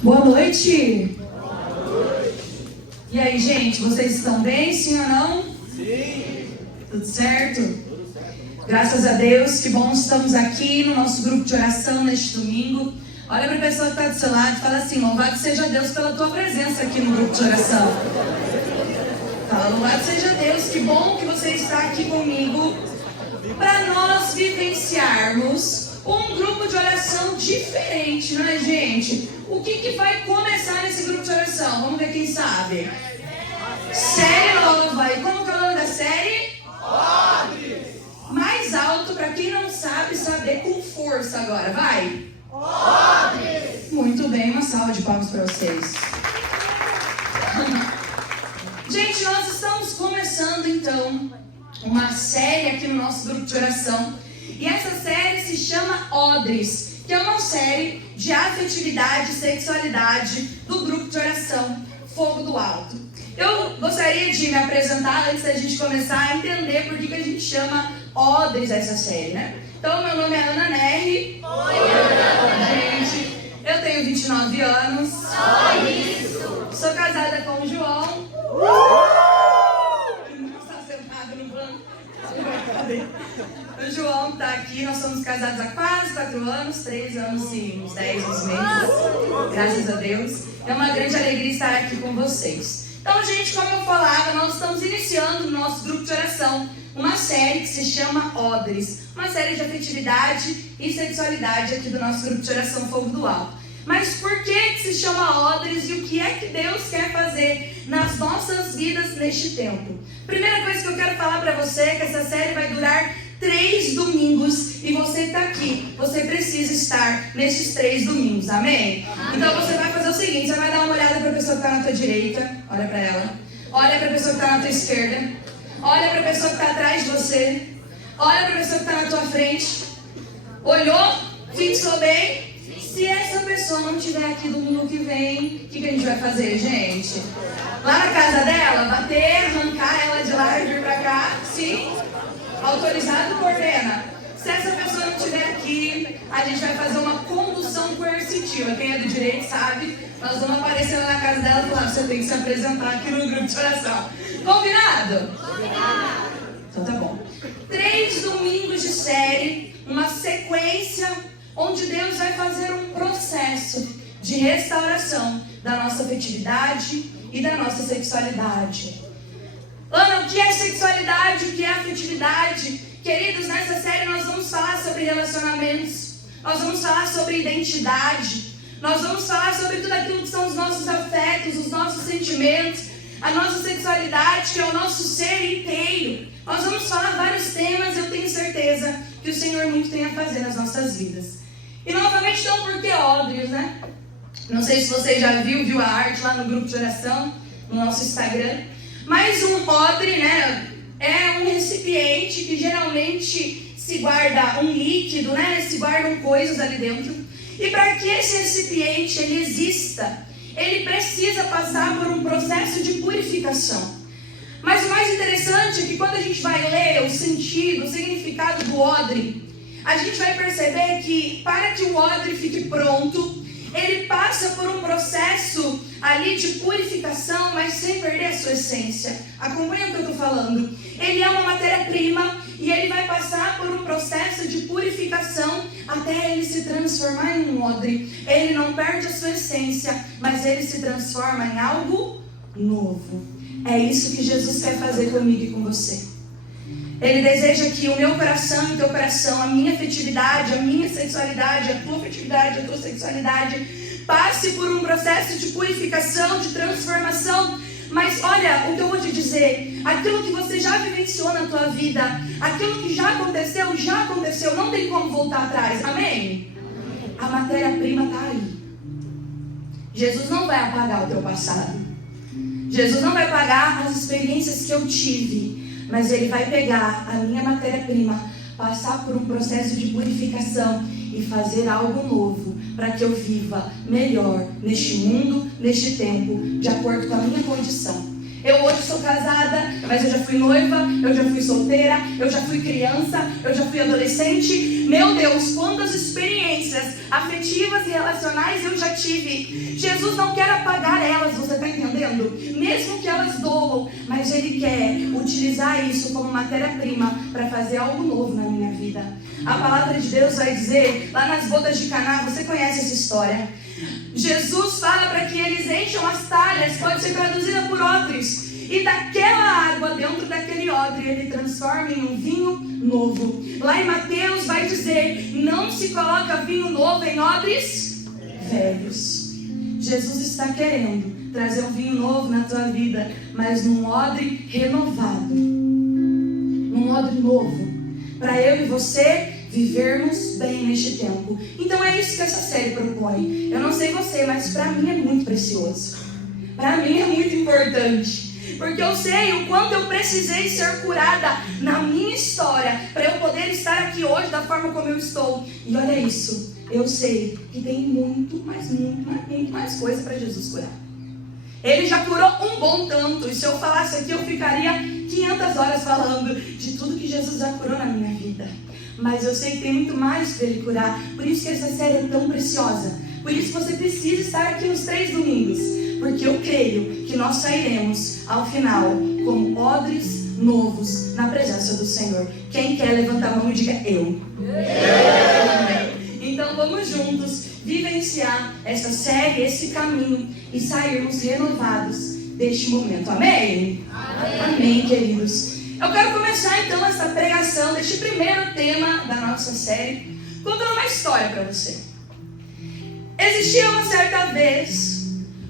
Boa noite! E aí, gente, vocês estão bem, sim ou não? Sim! Tudo certo? Graças a Deus, que bom estamos aqui no nosso grupo de oração neste domingo. Olha para a pessoa que está do seu lado e fala assim: louvado seja Deus pela tua presença aqui no grupo de oração. Fala, louvado seja Deus, que bom que você está aqui comigo para nós vivenciarmos um grupo de oração diferente, não é, gente? O que vai começar nesse grupo de oração? Vamos ver quem sabe. Série nova. E como que é o nome da série? Odres! Mais alto, para quem não sabe, saber com força agora. Vai! Odres! Muito bem, uma salva de palmas para vocês. Gente, nós estamos começando então uma série aqui no nosso grupo de oração. E essa série se chama Odres, que é uma série de afetividade e sexualidade do grupo de oração Fogo do Alto. Eu gostaria de me apresentar antes da gente começar a entender por que a gente chama Odres essa série, né? Então, meu nome é Ana Nery. Oi, Ana! Gente, eu tenho 29 anos. Só isso! Sou casada com o João. Que não está sentado no banco. O João está aqui, nós somos casados há quase 4 anos, 3 anos e uns 10 meses. Graças a Deus. É uma grande alegria estar aqui com vocês. Então, gente, como eu falava, nós estamos iniciando no nosso grupo de oração uma série que se chama Odres, uma série de afetividade e sexualidade aqui do nosso grupo de oração Fogo do Alto. Mas por que se chama Odres e o que é que Deus quer fazer nas nossas vidas neste tempo? Primeira coisa que eu quero falar para você é que essa série vai durar 3 domingos e você está aqui, você precisa estar nesses 3 domingos, amém? Então você vai fazer o seguinte, você vai dar uma olhada para a pessoa que está na tua direita, olha para ela, olha para a pessoa que está na tua esquerda, olha para a pessoa que está atrás de você, olha para a pessoa que está na tua frente, olhou, fixou bem. Se essa pessoa não estiver aqui domingo que vem, o que a gente vai fazer, gente? Lá na casa dela, bater, arrancar ela de lá e vir pra cá? Sim? Autorizado, coordena. Se essa pessoa não estiver aqui, a gente vai fazer uma condução coercitiva. Quem é do direito sabe, nós vamos aparecer lá na casa dela e falar: você tem que se apresentar aqui no grupo de oração. Combinado? Combinado! Então tá bom. 3 domingos de série, uma sequência onde Deus vai fazer um processo de restauração da nossa afetividade e da nossa sexualidade. Ana, o que é sexualidade? O que é afetividade? Queridos, nessa série nós vamos falar sobre relacionamentos, nós vamos falar sobre identidade, nós vamos falar sobre tudo aquilo que são os nossos afetos, os nossos sentimentos, a nossa sexualidade, que é o nosso ser inteiro. Nós vamos falar vários temas, eu tenho certeza que o Senhor muito tem a fazer nas nossas vidas. E novamente, então, por que Odres, né? Não sei se você já viu a arte lá no grupo de oração, no nosso Instagram. Mas um odre, né, é um recipiente que geralmente se guarda um líquido, né, se guardam coisas ali dentro. E para que esse recipiente ele exista, ele precisa passar por um processo de purificação. Mas o mais interessante é que quando a gente vai ler o sentido, o significado do odre, a gente vai perceber que para que o odre fique pronto, ele passa por um processo ali de purificação, mas sem perder a sua essência. Acompanha o que eu estou falando. Ele é uma matéria-prima e ele vai passar por um processo de purificação até ele se transformar em um odre. Ele não perde a sua essência, mas ele se transforma em algo novo. É isso que Jesus quer fazer comigo e com você. Ele deseja que o meu coração e o teu coração, a minha afetividade, a minha sexualidade, a tua afetividade, a tua sexualidade, passe por um processo de purificação, de transformação. Mas olha, o que eu vou te dizer, aquilo que você já vivenciou na tua vida, aquilo que já aconteceu, não tem como voltar atrás, amém? A matéria-prima está aí. Jesus não vai apagar o teu passado. Jesus não vai apagar as experiências que eu tive. Mas Ele vai pegar a minha matéria-prima, passar por um processo de purificação e fazer algo novo para que eu viva melhor neste mundo, neste tempo, de acordo com a minha condição. Eu hoje sou casada, mas eu já fui noiva, eu já fui solteira, eu já fui criança, eu já fui adolescente. Meu Deus, quantas experiências afetivas e relacionais eu já tive. Jesus não quer apagar elas, você está entendendo? Mesmo que elas doam, mas Ele quer utilizar isso como matéria-prima para fazer algo novo na minha vida. A palavra de Deus vai dizer, lá nas bodas de Caná, você conhece essa história. Jesus fala para que eles encham as talhas, pode ser traduzida por odres, e daquela água dentro daquele odre ele transforma em um vinho novo. Lá em Mateus vai dizer, não se coloca vinho novo em odres velhos. Jesus está querendo trazer um vinho novo na tua vida, mas num odre renovado, num odre novo, para eu e você vivermos bem neste tempo. Então é isso que essa série propõe. Eu não sei você, mas para mim é muito precioso. Para mim é muito importante. Porque eu sei o quanto eu precisei ser curada na minha história para eu poder estar aqui hoje da forma como eu estou. E olha isso, eu sei que tem muito mais coisa para Jesus curar. Ele já curou um bom tanto. E se eu falasse aqui, eu ficaria 500 horas falando de tudo que Jesus já curou na minha vida. Mas eu sei que tem muito mais para Ele curar. Por isso que essa série é tão preciosa. Por isso você precisa estar aqui nos 3 domingos. Porque eu creio que nós sairemos ao final como odres novos na presença do Senhor. Quem quer levantar a mão e diga eu. Então vamos juntos vivenciar essa série, esse caminho e sairmos renovados deste momento. Amém? Amém, queridos. Eu quero começar então essa pregação deste primeiro tema da nossa série contando uma história para você. Existia uma certa vez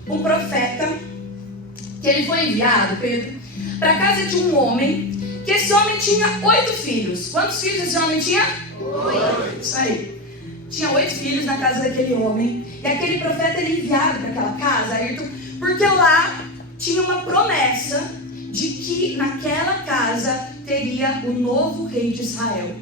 um profeta que ele foi enviado, Pedro, para a casa de um homem, que esse homem tinha 8 filhos. Quantos filhos esse homem tinha? 8. Isso aí. Tinha 8 filhos na casa daquele homem. E aquele profeta ele enviado para aquela casa, Ayrton, porque lá tinha uma promessa de que naquela casa teria o novo rei de Israel.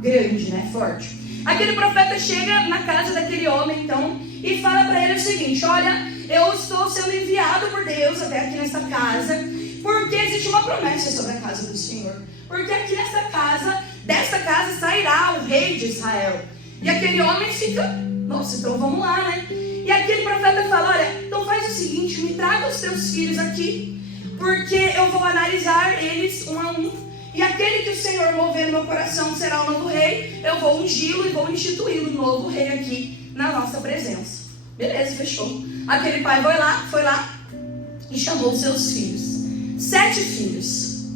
Grande, né? Forte. Aquele profeta chega na casa daquele homem, então, e fala para ele o seguinte: olha, eu estou sendo enviado por Deus até aqui nesta casa, porque existe uma promessa sobre a casa do Senhor. Porque aqui nesta casa, desta casa sairá o rei de Israel. E aquele homem fica, nossa, então vamos lá, né? E aquele profeta fala: olha, então faz o seguinte, me traga os teus filhos aqui, porque eu vou analisar eles um a um. E aquele que o Senhor mover no meu coração será o novo rei. Eu vou ungí-lo e vou instituí-lo novo rei aqui na nossa presença. Beleza, fechou. Aquele pai foi lá e chamou os seus filhos. 7 filhos.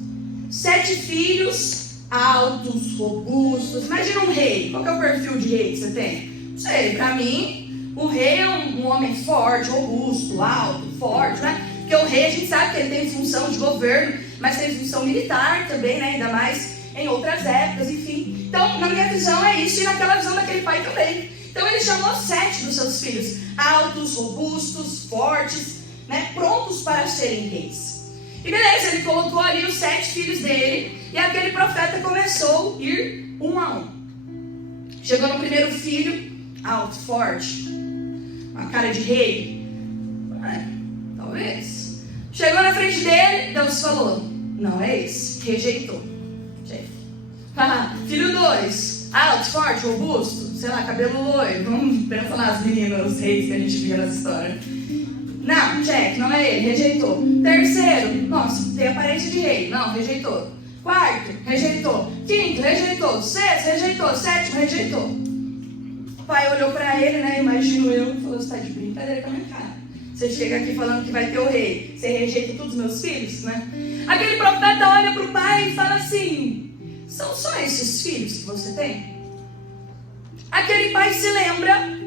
7 filhos altos, robustos. Imagina um rei. Qual que é o perfil de rei que você tem? Não sei, pra mim, o rei é um homem forte, robusto, alto, forte, né? Porque o rei, a gente sabe que ele tem função de governo, mas tem função militar também, né? Ainda mais em outras épocas, enfim. Então, na minha visão é isso, e naquela visão daquele pai também. Então, ele chamou 7 dos seus filhos, altos, robustos, fortes, né? Prontos para serem reis. E beleza, ele colocou ali os 7 filhos dele, e aquele profeta começou a ir um a um. Chegou no primeiro filho, alto, forte, uma cara de rei. Talvez. Chegou na frente dele, Deus falou: não é esse. Rejeitou. Filho 2, alto, forte, robusto, sei lá, cabelo loiro. Vamos pensar nas meninas, os reis que a gente via nessa história. Não, check, não é ele, rejeitou. Terceiro, nossa, tem aparência de rei. Não, rejeitou. Quarto, rejeitou. Quinto, rejeitou. Sexto, rejeitou. Sétimo, rejeitou. O pai olhou pra ele, né? Imagino eu, e falou: você tá de brincadeira com a minha cara. Você chega aqui falando que vai ter o rei, você rejeita todos os meus filhos, né? Aquele profeta olha pro pai e fala assim: são só esses filhos que você tem? Aquele pai se lembra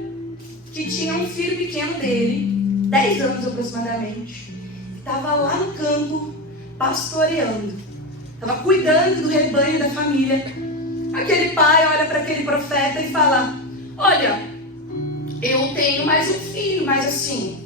que tinha um filho pequeno dele, 10 anos aproximadamente, que estava lá no campo, pastoreando, estava cuidando do rebanho da família. Aquele pai olha para aquele profeta e fala: olha, eu tenho mais um filho, mas assim,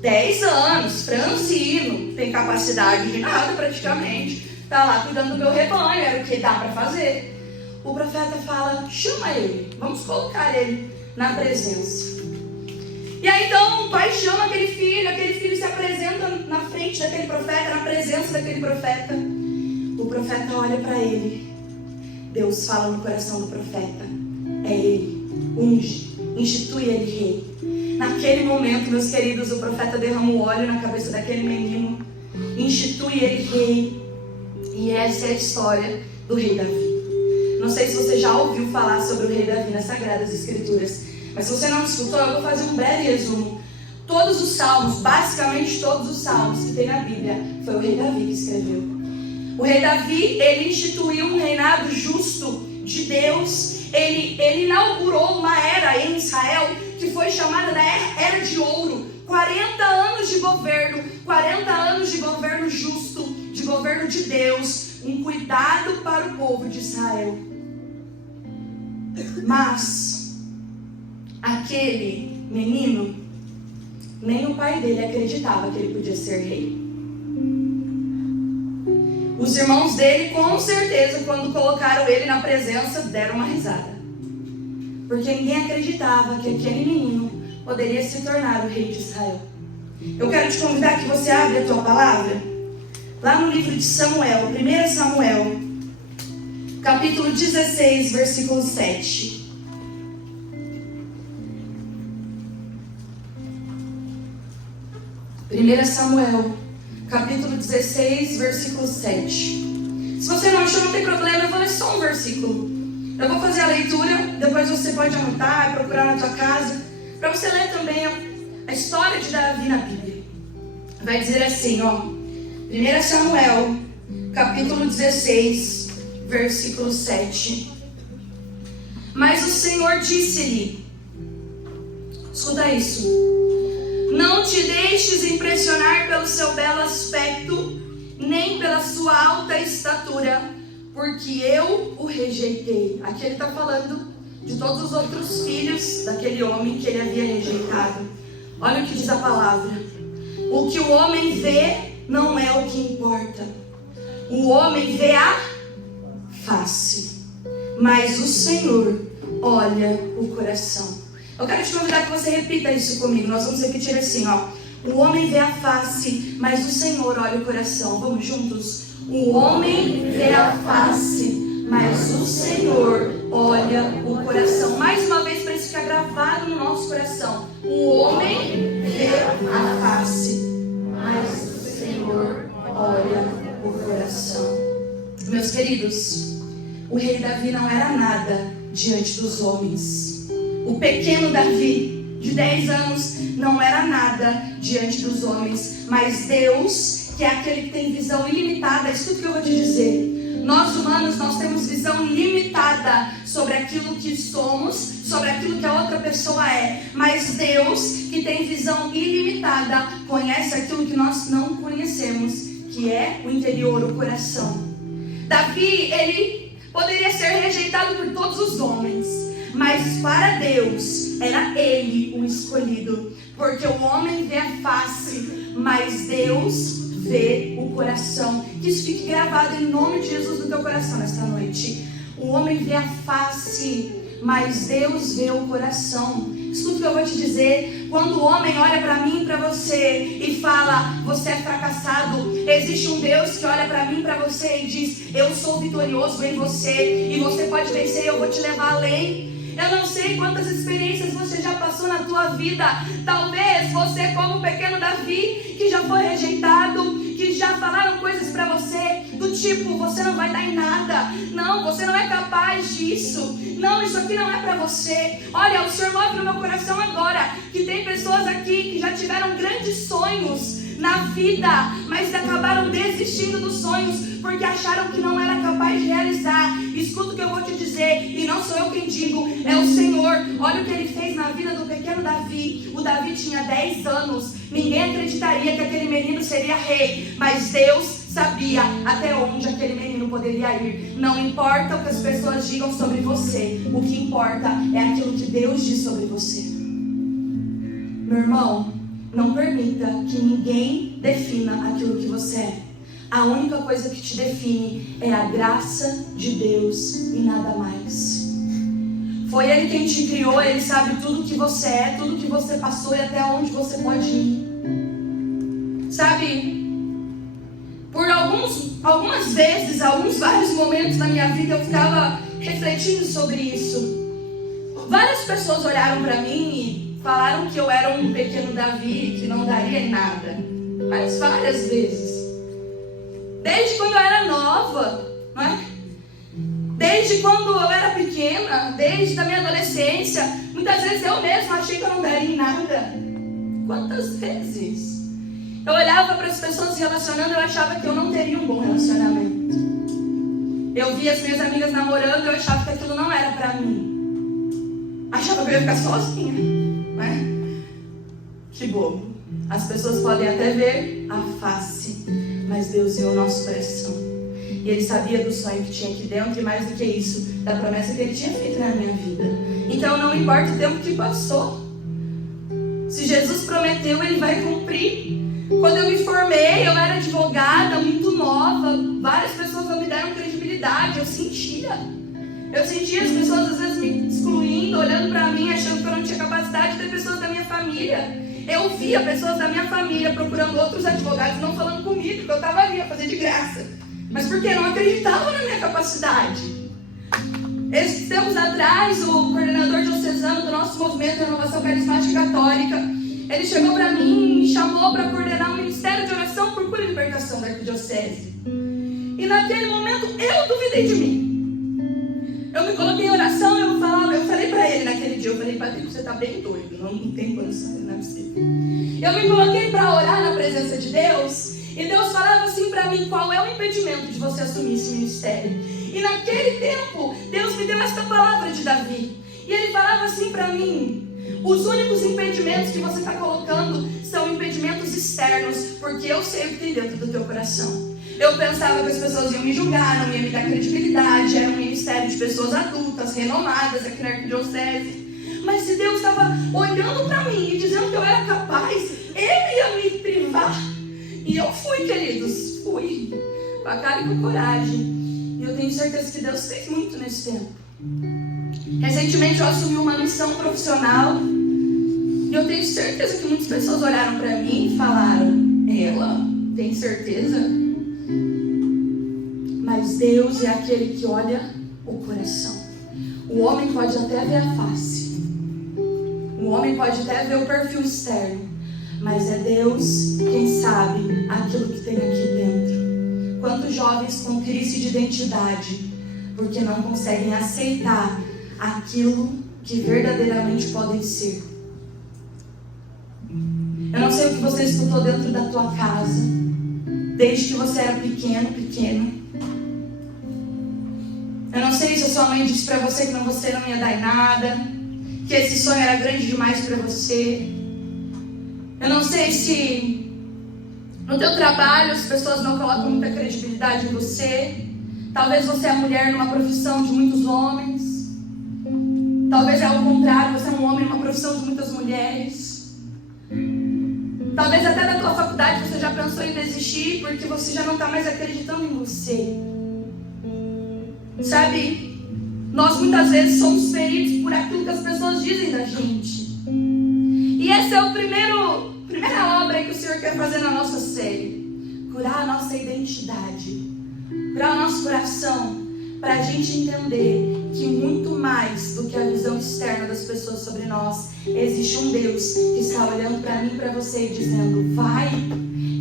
10 anos, franzino, tem capacidade de nada praticamente, está lá cuidando do meu rebanho, era o que dá para fazer. O profeta fala: chama ele, vamos colocar ele na presença. E aí então pai chama aquele filho se apresenta na frente daquele profeta, na presença daquele profeta. O profeta olha para ele. Deus fala no coração do profeta: é ele, unge, institui ele rei. Naquele momento, meus queridos, o profeta derrama o óleo na cabeça daquele menino, institui ele rei. E essa é a história do rei Davi. Não sei se você já ouviu falar sobre o rei Davi nas Sagradas Escrituras, mas se você não escutou, eu vou fazer um breve resumo. Todos os salmos, basicamente todos os salmos que tem na Bíblia, foi o rei Davi que escreveu. O rei Davi, ele instituiu um reinado justo de Deus. Ele inaugurou uma era em Israel que foi chamada da Era de Ouro. 40 anos de governo, 40 anos de governo justo, de governo de Deus, um cuidado para o povo de Israel. Mas aquele menino, nem o pai dele acreditava que ele podia ser rei. Os irmãos dele, com certeza, quando colocaram ele na presença, deram uma risada. Porque ninguém acreditava que aquele menino poderia se tornar o rei de Israel. Eu quero te convidar que você abra a tua palavra lá no livro de Samuel, 1 Samuel, capítulo 16, versículo 7. Samuel, capítulo 16, versículo 7. Se você não achou, não tem problema, eu vou ler só um versículo. Eu vou fazer a leitura, depois você pode anotar, procurar na tua casa, para você ler também a história de Davi na Bíblia. Vai dizer assim, ó, 1 Samuel, capítulo 16, versículo 7. Mas o Senhor disse-lhe, escuta isso: não te deixes impressionar pelo seu belo aspecto, nem pela sua alta estatura, porque eu o rejeitei. Aqui ele está falando de todos os outros filhos daquele homem que ele havia rejeitado. Olha o que diz a palavra: o que o homem vê não é o que importa. O homem vê a face, mas o Senhor olha o coração. Eu quero te convidar que você repita isso comigo. Nós vamos repetir assim, ó. O homem vê a face, mas o Senhor olha o coração. Vamos juntos? O homem vê a face, mas o Senhor olha o coração. Mais uma vez, para isso ficar gravado no nosso coração. O homem vê a face, mas o Senhor olha o coração. Meus queridos, o rei Davi não era nada diante dos homens. O pequeno Davi, de 10 anos, não era nada diante dos homens. Mas Deus, que é aquele que tem visão ilimitada, é isso que eu vou te dizer. Nós humanos, nós temos visão limitada sobre aquilo que somos, sobre aquilo que a outra pessoa é. Mas Deus, que tem visão ilimitada, conhece aquilo que nós não conhecemos, que é o interior, o coração. Davi, ele poderia ser rejeitado por todos os homens, mas para Deus era ele o escolhido. Porque o homem vê a face, mas Deus vê o coração. Que isso fique gravado em nome de Jesus no teu coração nesta noite. O homem vê a face, mas Deus vê o coração. Escuta o que eu vou te dizer. Quando o homem olha para mim e para você e fala, você é fracassado, existe um Deus que olha para mim e para você e diz, eu sou vitorioso em você e você pode vencer, eu vou te levar além. Eu não sei quantas experiências você já passou na tua vida. Talvez você, como o pequeno Davi, que já foi rejeitado, que já falaram coisas para você do tipo, você não vai dar em nada, não, você não é capaz disso, não, isso aqui não é para você. Olha, o Senhor move no meu coração agora que tem pessoas aqui que já tiveram grandes sonhos na vida, mas acabaram desistindo dos sonhos porque acharam que não era capaz de realizar. Escuta o que eu vou te dizer, e não sou eu quem digo, é o Senhor. Olha o que ele fez na vida do pequeno Davi. O Davi tinha 10 anos, ninguém acreditaria que aquele menino seria rei, mas Deus sabia até onde aquele menino poderia ir. Não importa o que as pessoas digam sobre você, o que importa é aquilo que Deus diz sobre você. Meu irmão, não permita que ninguém defina aquilo que você é. A única coisa que te define é a graça de Deus e nada mais. Foi Ele quem te criou, Ele sabe tudo que você é, tudo que você passou e até onde você pode ir. Sabe, por algumas vezes, vários momentos na minha vida eu ficava refletindo sobre isso. Várias pessoas olharam para mim e falaram que eu era um pequeno Davi, que não daria em nada. Mas várias vezes. Desde quando eu era nova, não é? Desde quando eu era pequena, desde a minha adolescência, muitas vezes eu mesma achei que eu não daria em nada. Quantas vezes? Eu olhava para as pessoas se relacionando e eu achava que eu não teria um bom relacionamento. Eu via as minhas amigas namorando e eu achava que aquilo não era para mim. Achava que eu ia ficar sozinha, né? Que bobo. As pessoas podem até ver a face, mas Deus viu o nosso coração. E Ele sabia do sonho que tinha aqui dentro e mais do que isso, da promessa que Ele tinha feito na minha vida. Então não importa o tempo que passou. Se Jesus prometeu, Ele vai cumprir. Quando eu me formei, eu era advogada, muito nova. Várias pessoas não me deram credibilidade, eu sentia as pessoas às vezes me excluindo, olhando para mim, achando que eu não tinha capacidade. Ter pessoas da minha família. Eu via pessoas da minha família procurando outros advogados, não falando comigo, porque eu estava ali a fazer de graça. Mas porque não acreditavam na minha capacidade. Esses tempos atrás, o coordenador diocesano do nosso movimento de renovação carismática católica, ele chegou para mim e me chamou para coordenar um ministério de oração por cura e libertação da arquidiocese. E naquele momento eu duvidei de mim. Eu me coloquei em oração, eu falei para ele naquele dia, eu falei, Patrick, você está bem doido, não tem coração, não é possível. Eu me coloquei para orar na presença de Deus, e Deus falava assim para mim, qual é o impedimento de você assumir esse ministério? E naquele tempo, Deus me deu esta palavra de Davi, e Ele falava assim para mim, os únicos impedimentos que você está colocando são impedimentos externos, porque eu sei o que tem dentro do teu coração. Eu pensava que as pessoas iam me julgar, não iam me dar credibilidade, era um ministério de pessoas adultas, renomadas aqui na arquidiocese. Mas se Deus estava olhando para mim e dizendo que eu era capaz, Ele ia me privar. E eu fui, queridos, fui, com a cara e com coragem. E eu tenho certeza que Deus fez muito nesse tempo. Recentemente eu assumi uma missão profissional e eu tenho certeza que muitas pessoas olharam para mim e falaram, ela tem certeza? Mas Deus é aquele que olha o coração. O homem pode até ver a face, o homem pode até ver o perfil externo, mas é Deus quem sabe aquilo que tem aqui dentro. Quantos jovens com crise de identidade, porque não conseguem aceitar aquilo que verdadeiramente podem ser. Eu não sei o que você escutou dentro da tua casa, desde que você era pequena. Eu não sei se a sua mãe disse para você que você não ia dar em nada, que esse sonho era grande demais para você. Eu não sei se no teu trabalho as pessoas não colocam muita credibilidade em você. Talvez você é mulher numa profissão de muitos homens. Talvez é ao contrário, você é um homem numa profissão de muitas mulheres. Talvez até na tua faculdade você já pensou em desistir porque você já não está mais acreditando em você. Sabe, nós muitas vezes somos feridos por aquilo que as pessoas dizem da gente. E essa é a primeira obra que o Senhor quer fazer na nossa série. Curar a nossa identidade, curar o nosso coração, para a gente entender que muito mais do que a visão externa das pessoas sobre nós, existe um Deus que está olhando para mim e para você e dizendo, vai,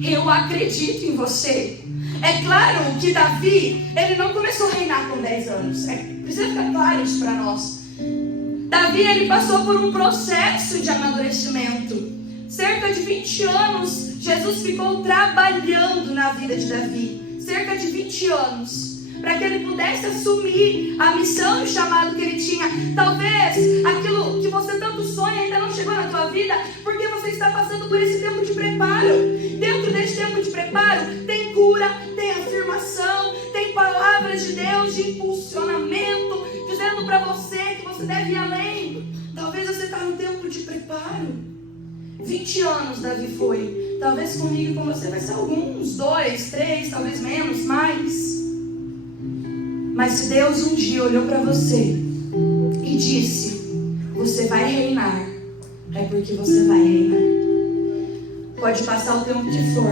eu acredito em você. É claro que Davi, ele não começou a reinar com 10 anos. Precisa ficar claro isso para nós. Davi, ele passou por um processo de amadurecimento. Cerca de 20 anos, Jesus ficou trabalhando na vida de Davi. Cerca de 20 anos. Para que ele pudesse assumir a missão e o chamado que ele tinha. Talvez aquilo que você tanto sonha ainda não chegou na tua vida, porque você está passando por esse tempo de preparo. Dentro desse tempo de preparo, tem cura, tem afirmação, tem palavras de Deus, de impulsionamento, dizendo para você que você deve ir além. Talvez você está no tempo de preparo. 20 anos Davi foi. Talvez comigo e com você vai ser alguns, 2, 3, talvez menos, mais. Mas se Deus um dia olhou para você e disse: você vai reinar, é porque você vai reinar. Pode passar o tempo que for,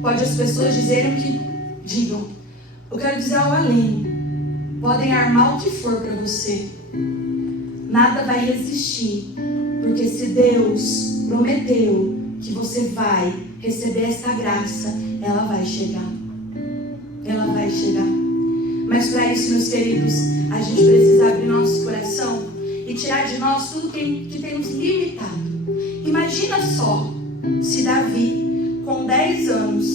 pode as pessoas dizerem o que digam. Eu quero dizer algo além. Podem armar o que for para você, nada vai resistir, porque se Deus prometeu que você vai receber essa graça, ela vai chegar. Ela vai chegar. Mas para isso, meus queridos, a gente precisa abrir nosso coração e tirar de nós tudo que tem nos limitado. Imagina só se Davi, com 10 anos,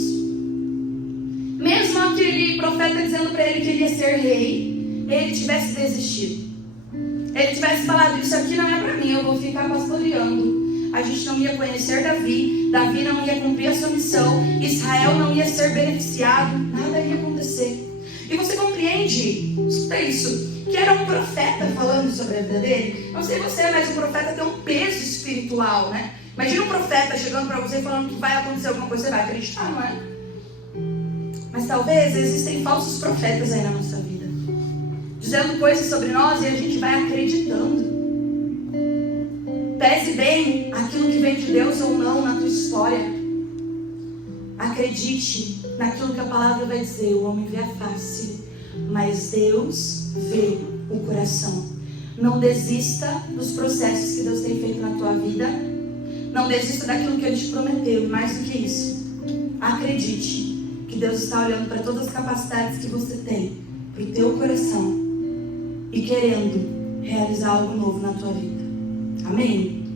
mesmo aquele profeta dizendo para ele que ele ia ser rei, ele tivesse desistido. Ele tivesse falado: isso aqui não é para mim, eu vou ficar pastoreando. A gente não ia conhecer Davi, Davi não ia cumprir a sua missão, Israel não ia ser beneficiado, nada ia acontecer. E você compreende, escuta isso, que era um profeta falando sobre a vida dele? Não sei você, mas o profeta tem um peso espiritual, né? Imagina um profeta chegando para você falando que vai acontecer alguma coisa, você vai acreditar, não é? Mas talvez existem falsos profetas aí na nossa vida, dizendo coisas sobre nós e a gente vai acreditando. Pese bem aquilo que vem de Deus ou não na tua história. Acredite naquilo que a palavra vai dizer. O homem vê a face, mas Deus vê o coração. Não desista dos processos que Deus tem feito na tua vida. Não desista daquilo que Ele te prometeu. E mais do que isso, acredite que Deus está olhando para todas as capacidades que você tem, para o teu coração, e querendo realizar algo novo na tua vida. Amém?